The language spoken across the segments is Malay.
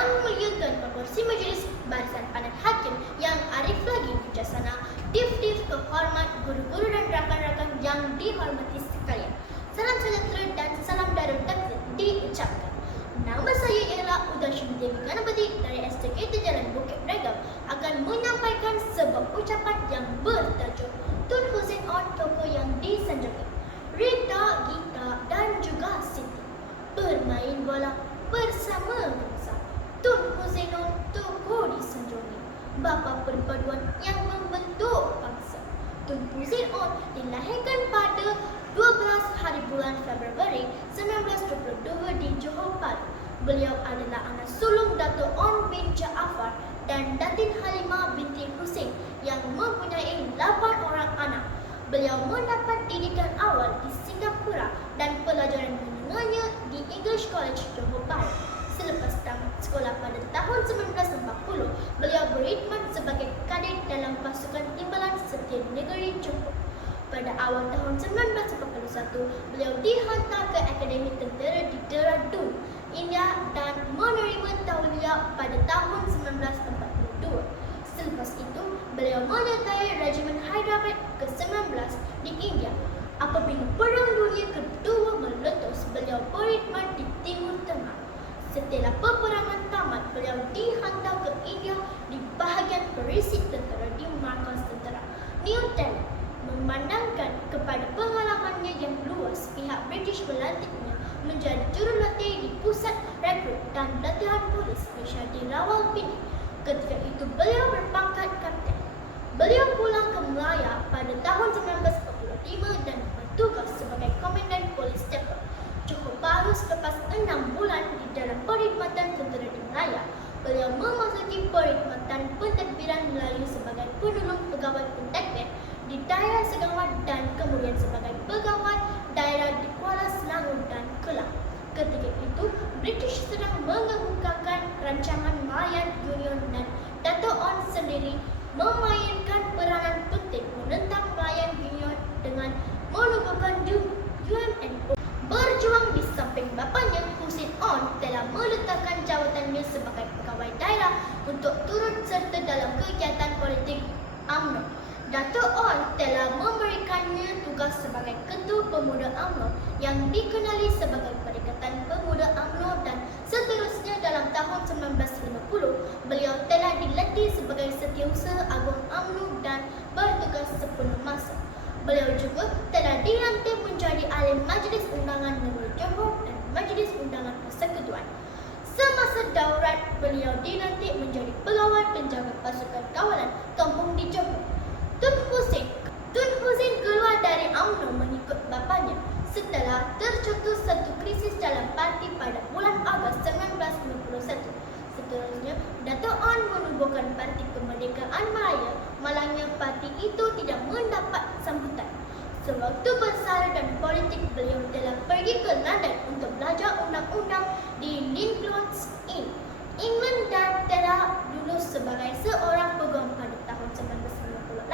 Yang Mulia Ketua Kursi Majelis Barisan Padan Hakim yang arif lagi bijaksana, Div kehormat guru-guru dan rakan-rakan yang dihormati sekalian. Salam sejahtera dan salam Darul Takzim diucapkan. Nama saya ialah Udashim Dewi Ganapati dari STKT Jalan Bukit Beragam akan menyampaikan sebuah ucapan yang bertajuk Tun Hussein On tokoh yang disanjungi. Rita, Gita dan juga Siti bermain bola bersama bangsa. Tun Hussein On tokoh disanjungi, bapa perpaduan yang membentuk bangsa. Tun Hussein On dilahirkan pada 12 hari bulan Februari 1922 di Johor Bahru. Beliau adalah anak sulung Dato' On bin Jaafar dan Datin Halimah binti Hussein yang mempunyai 8 orang anak. Beliau mendapat didikan awal di Singapura dan pelajaran menengahnya di English College Johor Bahru. Selepas tamat sekolah pada tahun 1940, beliau berkhidmat sebagai kadet dalam pasukan timbalan Setia Negeri Johor. Pada awal tahun 1941, beliau dihantar ke Akademi Tentera di Dehradun, India dan menerima tauliah pada tahun 1942. Selepas itu, beliau menyertai Regimen Hyderabad ke-19 di India. Apabila Perang Dunia Kedua meletus, beliau berkhidmat di Timur Tengah. Setelah peperangan tamat, beliau dihantar ke India di bahagian perisik tentera di markas tentera New Delhi. Memandangkan kepada pengalamannya yang luas, pihak British melantiknya menjadi jurulatih di Pusat Rekrut dan Latihan Polis Malaysia di Rawalpindi. Ketika itu beliau berpangkat kapten. Beliau pulang ke Melaya pada tahun 1945 dan bertugas sebagai Komandan Polis Depot Johor Bahru. Selepas 6 bulan di dalam perkhidmatan tentera di Melaya, beliau memasuki perkhidmatan pentadbiran Melayu sebagai penolong pegawai pentadbir di daerah Segawat dan kemudian sebagai pegawai daerah di Kuala Selangor dan Kelang. Ketika itu, British sedang mengemukakan rancangan Malayan Union dan Dato' On sendiri memainkan peranan penting menentang Malayan Union dengan menubuhkan UMNO. Berjuang di samping bapanya, Hussein On telah meletakkan jawatannya sebagai pegawai daerah untuk turut serta dalam kegiatan politik UMNO. Dato' On telah memberikannya tugas sebagai Ketua Pemuda UMNO yang dikenali sebagai Perikatan Pemuda UMNO dan seterusnya. Dalam tahun 1950, beliau telah dilatih sebagai Setiausaha Agung UMNO dan bertugas sepenuh masa. Beliau juga telah dilantik menjadi ahli Majlis Undangan Negeri Johor dan Majlis Undangan Persekutuan. Semasa daurat, beliau dilantik menjadi pegawai penjaga pasukan kawalan kampung di Johor. Tun Hussein keluar dari UMNO mengikut bapanya setelah tercetus satu krisis dalam parti pada bulan Ogos 1991. Seterusnya, Dato' On menubuhkan Parti Kemerdekaan Malaya. Malangnya parti itu tidak mendapat sambutan. Sewaktu bersara dan politik, beliau telah pergi ke London untuk belajar undang-undang di Lincoln's Inn, England dan telah lulus sebagai seorang peguam pada tahun 1998.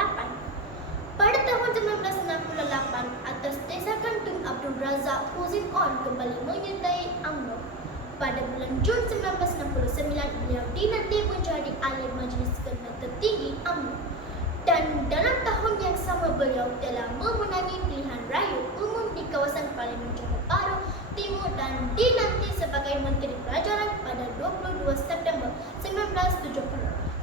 Pada tahun 1968, atas desakan Tun Abdul Razak, Hussein On kembali menyertai UMNO. Pada bulan Jun 1969, beliau dilantik menjadi ahli Majlis Kerana Tertinggi UMNO. Dan dalam tahun yang sama, beliau telah memenangi pilihan raya umum di kawasan Parlimen Johor Bahru Timur dan dilantik sebagai Menteri Pelajaran pada 22 September 1970.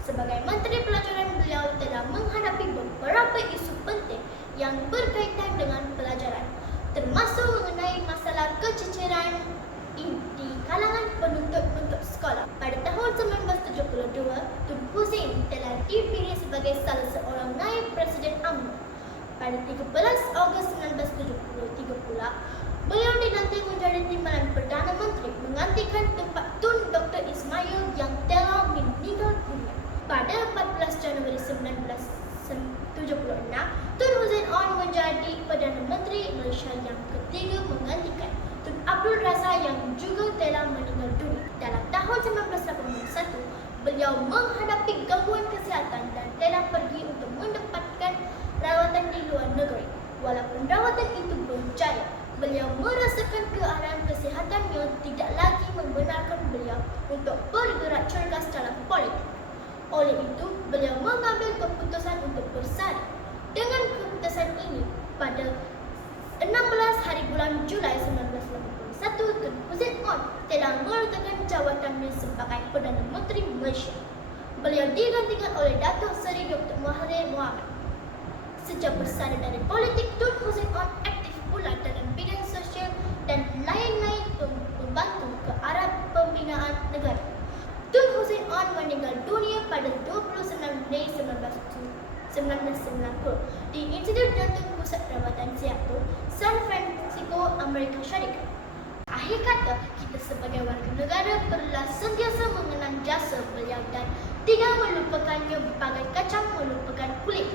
Sebagai Menteri Pelajaran, beliau telah menghadapi beberapa isu penting yang berkaitan dengan pelajaran, termasuk mengenai masalah kececeran di kalangan penuntut sekolah. Pada tahun 1972, Tun Hussein telah dipilih sebagai salah seorang naib Presiden UMNO. Pada 13 Ogos 1973 pula, beliau dilantik menjadi timbalan Perdana Menteri menggantikan tempat Tun Dr. Ismail yang telah meninggal dunia. Pada 14 Januari 1976, Tun Hussein On menjadi Perdana Menteri Malaysia yang ketiga menggantikan Tun Abdul Razak yang juga telah meninggal dunia. Dalam tahun 1981, beliau menghadapi gangguan kesihatan dan telah pergi untuk mendapatkan rawatan di luar negeri. Walaupun rawatan itu berjaya, beliau merasakan keadaan kesihatannya tidak lagi membenarkan beliau untuk bergerak Oleh itu, beliau mengambil keputusan untuk bersalin. Dengan keputusan ini, pada 16 hari bulan Julai 1981, Tun Hussein Onn telah meletakkan jawatannya sebagai Perdana Menteri Malaysia. Beliau digantikan oleh Datuk Seri Dr. Mahathir Mohamad. Sejak bersalin dari politik, Tun Hussein Onn aktif pula dalam bidang sosial dan lain-lain membantu ke arah pembinaan negara. Tun Hussein Onn meninggal dunia pada 29 Mei 1990 di Institut Jantung Pusat Rawatan Seattle, San Francisco, Amerika Syarikat. Akhir kata, kita sebagai warga negara perlulah sentiasa mengenang jasa beliau dan tidak melupakannya bagai kacang melupakan kulit.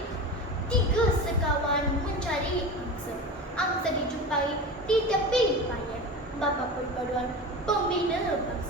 Tiga sekawan mencari angsa. Angsa dijumpai di tepi payah. Bapa perpaduan pembina bangsa.